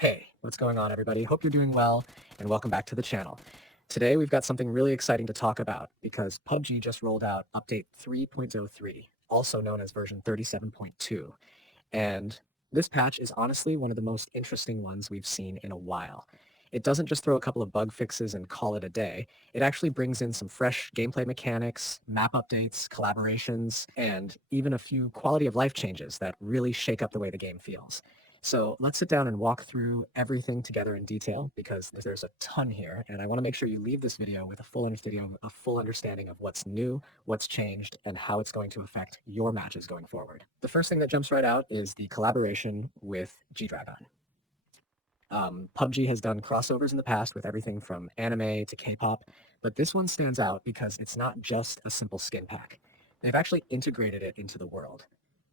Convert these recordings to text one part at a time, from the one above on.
Hey, what's going on, everybody? Hope you're doing well, and welcome back to the channel. Today, we've got something really exciting to talk about because PUBG just rolled out update 3.03, also known as version 37.2. And this patch is honestly one of the most interesting ones we've seen in a while. It doesn't just throw a couple of bug fixes and call it a day. It actually brings in some fresh gameplay mechanics, map updates, collaborations, and even a few quality of life changes that really shake up the way the game feels. So let's sit down and walk through everything together in detail because there's a ton here, and I want to make sure you leave this video with a full understanding of what's new, what's changed, and how it's going to affect your matches going forward. The first thing that jumps right out is the collaboration with G-Dragon. PUBG has done crossovers in the past with everything from anime to K-pop, but this one stands out because it's not just a simple skin pack. They've actually integrated it into the world.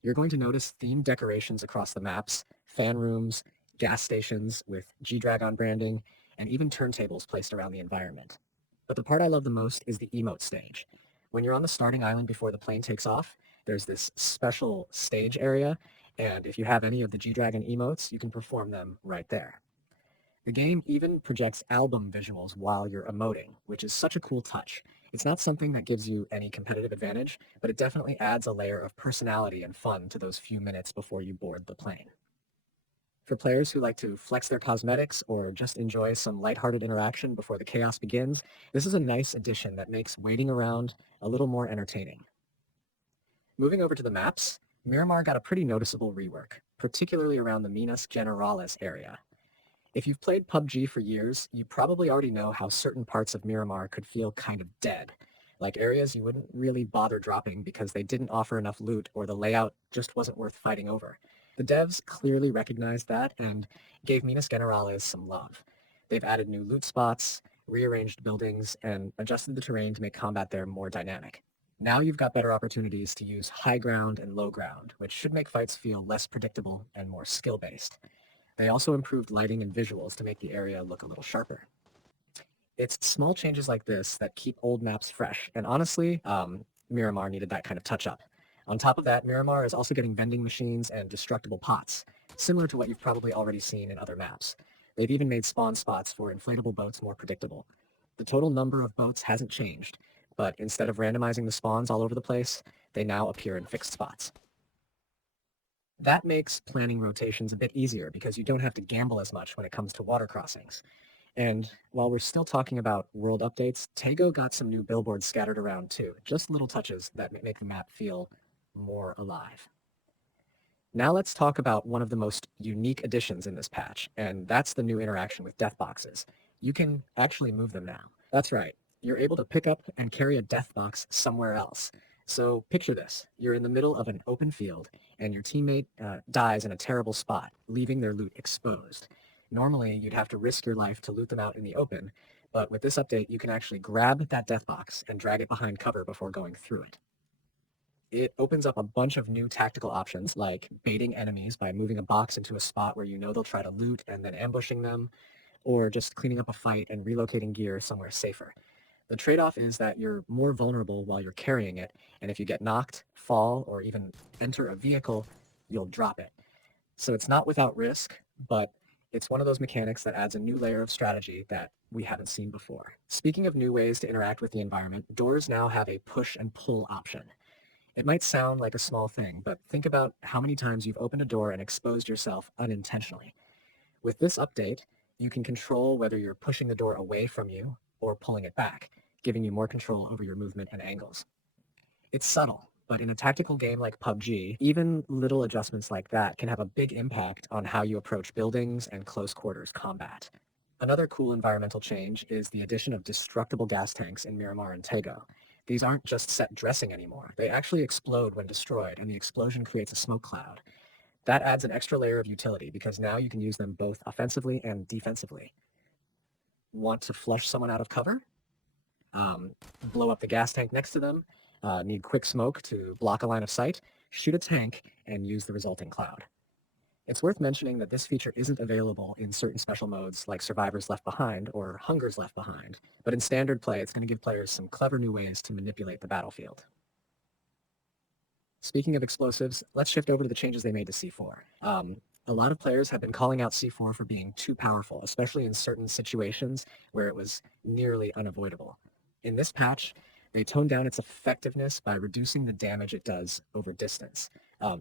You're going to notice themed decorations across the maps, fan rooms, gas stations with G-Dragon branding, and even turntables placed around the environment. But the part I love the most is the emote stage. When you're on the starting island before the plane takes off, there's this special stage area, and if you have any of the G-Dragon emotes, you can perform them right there. The game even projects album visuals while you're emoting, which is such a cool touch. It's not something that gives you any competitive advantage, but it definitely adds a layer of personality and fun to those few minutes before you board the plane. For players who like to flex their cosmetics or just enjoy some lighthearted interaction before the chaos begins, this is a nice addition that makes waiting around a little more entertaining. Moving over to the maps, Miramar got a pretty noticeable rework, particularly around the Minas Generalis area. If you've played PUBG for years, you probably already know how certain parts of Miramar could feel kind of dead, like areas you wouldn't really bother dropping because they didn't offer enough loot or the layout just wasn't worth fighting over. The devs clearly recognized that and gave Minas Generalis some love. They've added new loot spots, rearranged buildings, and adjusted the terrain to make combat there more dynamic. Now you've got better opportunities to use high ground and low ground, which should make fights feel less predictable and more skill-based. They also improved lighting and visuals to make the area look a little sharper. It's small changes like this that keep old maps fresh, and honestly, Miramar needed that kind of touch-up. On top of that, Miramar is also getting vending machines and destructible pots, similar to what you've probably already seen in other maps. They've even made spawn spots for inflatable boats more predictable. The total number of boats hasn't changed, but instead of randomizing the spawns all over the place, they now appear in fixed spots. That makes planning rotations a bit easier because you don't have to gamble as much when it comes to water crossings. And while we're still talking about world updates, Tego got some new billboards scattered around too, just little touches that make the map feel more alive. Now let's talk about one of the most unique additions in this patch, and that's the new interaction with Deathboxes. You can actually move them now. That's right, you're able to pick up and carry a Deathbox somewhere else. So picture this, you're in the middle of an open field, and your teammate dies in a terrible spot, leaving their loot exposed. Normally, you'd have to risk your life to loot them out in the open, but with this update, you can actually grab that Deathbox and drag it behind cover before going through it. It opens up a bunch of new tactical options like baiting enemies by moving a box into a spot where you know they'll try to loot and then ambushing them, or just cleaning up a fight and relocating gear somewhere safer. The trade-off is that you're more vulnerable while you're carrying it, and if you get knocked, fall, or even enter a vehicle, you'll drop it. So it's not without risk, but it's one of those mechanics that adds a new layer of strategy that we haven't seen before. Speaking of new ways to interact with the environment, doors now have a push and pull option. It might sound like a small thing, but think about how many times you've opened a door and exposed yourself unintentionally. With this update, you can control whether you're pushing the door away from you or pulling it back, giving you more control over your movement and angles. It's subtle, but in a tactical game like PUBG, even little adjustments like that can have a big impact on how you approach buildings and close quarters combat. Another cool environmental change is the addition of destructible gas tanks in Miramar and Tego. These aren't just set dressing anymore. They actually explode when destroyed, and the explosion creates a smoke cloud. That adds an extra layer of utility because now you can use them both offensively and defensively. Want to flush someone out of cover? Blow up the gas tank next to them? Need quick smoke to block a line of sight? Shoot a tank and use the resulting cloud. It's worth mentioning that this feature isn't available in certain special modes like Survivors Left Behind or Hunger's Left Behind, but in standard play, it's going to give players some clever new ways to manipulate the battlefield. Speaking of explosives, let's shift over to the changes they made to C4. A lot of players have been calling out C4 for being too powerful, especially in certain situations where it was nearly unavoidable. In this patch, they toned down its effectiveness by reducing the damage it does over distance.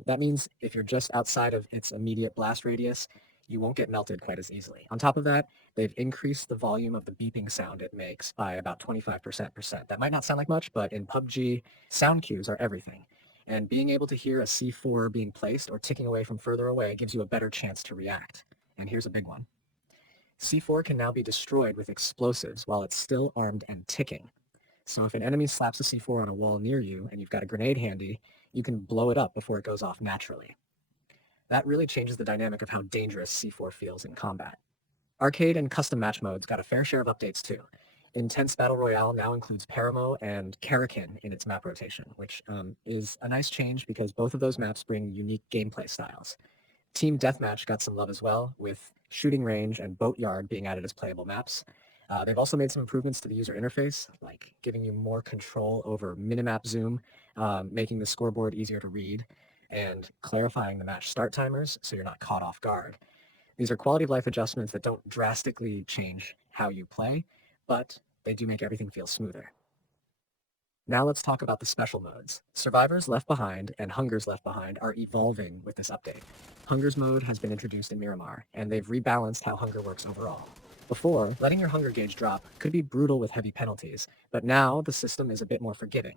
That means if you're just outside of its immediate blast radius, you won't get melted quite as easily. On top of that, they've increased the volume of the beeping sound it makes by about 25%. That might not sound like much, but in PUBG, sound cues are everything. And being able to hear a C4 being placed or ticking away from further away gives you a better chance to react. And here's a big one. C4 can now be destroyed with explosives while it's still armed and ticking. So if an enemy slaps a C4 on a wall near you and you've got a grenade handy, you can blow it up before it goes off naturally. That really changes the dynamic of how dangerous C4 feels in combat. Arcade and custom match modes got a fair share of updates too. Intense Battle Royale now includes Paramo and Karakin in its map rotation, which is a nice change because both of those maps bring unique gameplay styles. Team Deathmatch got some love as well, with Shooting Range and Boatyard being added as playable maps. They've also made some improvements to the user interface, like giving you more control over minimap zoom, making the scoreboard easier to read, and clarifying the match start timers so you're not caught off guard. These are quality of life adjustments that don't drastically change how you play, but they do make everything feel smoother. Now let's talk about the special modes. Survivors Left Behind and Hunger's Left Behind are evolving with this update. Hunger's mode has been introduced in Miramar, and they've rebalanced how hunger works overall. Before, letting your hunger gauge drop could be brutal with heavy penalties, but now the system is a bit more forgiving.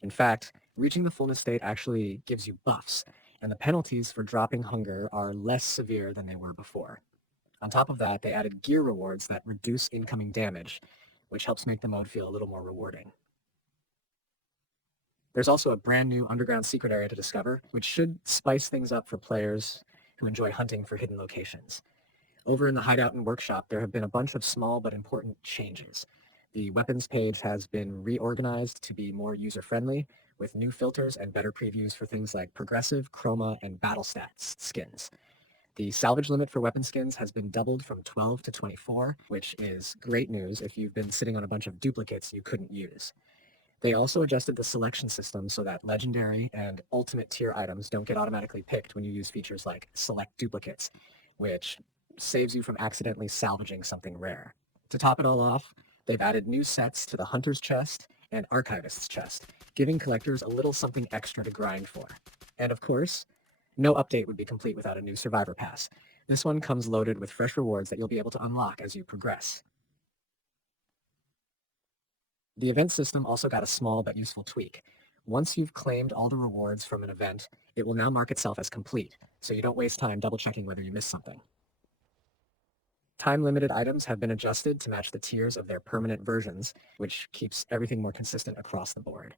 In fact, reaching the fullness state actually gives you buffs, and the penalties for dropping hunger are less severe than they were before. On top of that, they added gear rewards that reduce incoming damage, which helps make the mode feel a little more rewarding. There's also a brand new underground secret area to discover, which should spice things up for players who enjoy hunting for hidden locations. Over in the Hideout and Workshop, there have been a bunch of small but important changes. The weapons page has been reorganized to be more user-friendly, with new filters and better previews for things like progressive, chroma, and battle stats skins. The salvage limit for weapon skins has been doubled from 12 to 24, which is great news if you've been sitting on a bunch of duplicates you couldn't use. They also adjusted the selection system so that legendary and ultimate tier items don't get automatically picked when you use features like select duplicates, which saves you from accidentally salvaging something rare. To top it all off, they've added new sets to the Hunter's Chest and Archivist's Chest, giving collectors a little something extra to grind for. And of course, no update would be complete without a new Survivor Pass. This one comes loaded with fresh rewards that you'll be able to unlock as you progress. The event system also got a small but useful tweak. Once you've claimed all the rewards from an event, it will now mark itself as complete, so you don't waste time double-checking whether you missed something. Time-limited items have been adjusted to match the tiers of their permanent versions, which keeps everything more consistent across the board.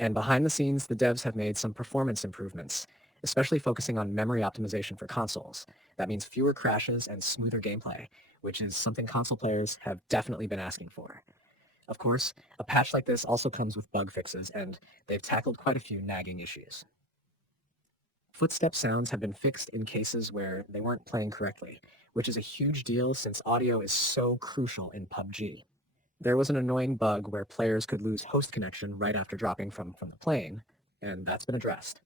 And behind the scenes, the devs have made some performance improvements, especially focusing on memory optimization for consoles. That means fewer crashes and smoother gameplay, which is something console players have definitely been asking for. Of course, a patch like this also comes with bug fixes, and they've tackled quite a few nagging issues. Footstep sounds have been fixed in cases where they weren't playing correctly, which is a huge deal since audio is so crucial in PUBG. There was an annoying bug where players could lose host connection right after dropping from the plane, and that's been addressed.